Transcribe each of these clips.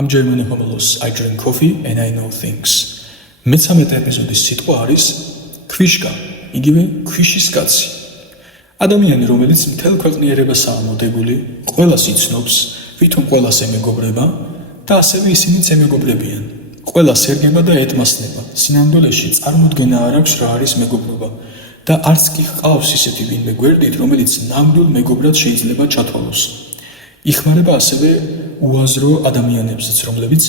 I'm German homolos. I drink coffee and I know things. მე-13 ეპიზოდის სიტყვა არის ქვიშკა, იგივე ქვიშის კაცი. ადამიანი, რომელიც მთელ ქვეყნიერებასაა მოდებული, ყველას იცნობს, ვითომ ყველას ემეგობრება და ასევე ისინიც ემეგობრებიან. ყველას ერგება და ეთმასნება. სინამდვილეში წარმოდგენა არ აქვს რა არის მეგობრობა და არც კი ჰყავს ისეთი ვინმე გვერდით, რომელიც ნამდვილ მეგობრად შეიძლება ჩათვალოს. იხმარება ასევე უაზრო ადამიანებსაც, რომლებიც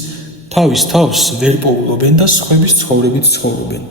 თავის თავს ვერ პოულობენ და სხვების ცხოვრებით ცხოვრობენ.